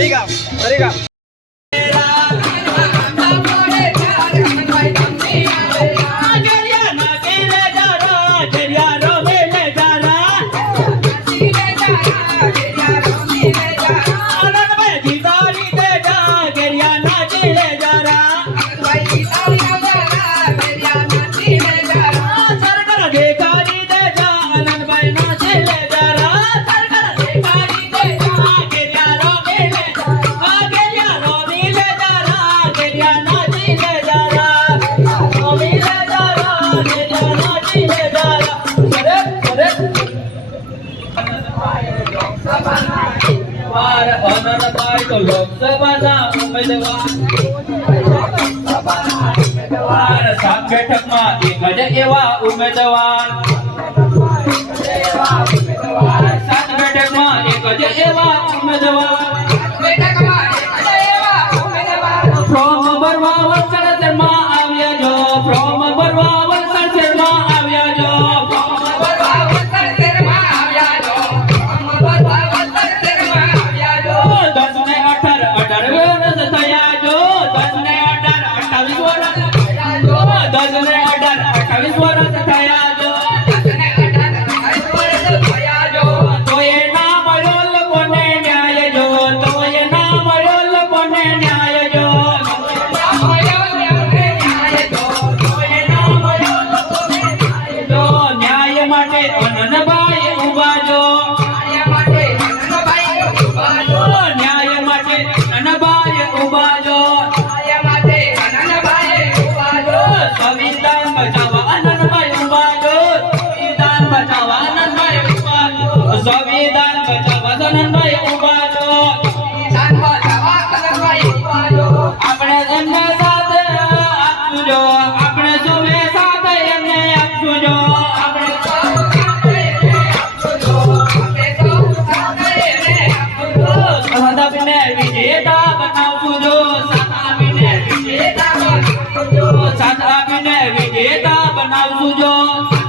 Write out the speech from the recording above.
Bariga, Bariga. પાર અનરભાઈ તો લોકસભાના ઉમેદવાર સાત બેઠકમાં એક જ એવા ઉમેદવાર સાત બેઠકમાં એક જ એવા ઉમેદવાર માટે ધનનભાઈ ઊભા જો ન્યાય સંવિધાન બચાવવા આનંદભાઈ ઊભા જો સંવિધાન બચાવવા આનંદભાઈ ઊભા જો સંવિધાન બનાવશું જો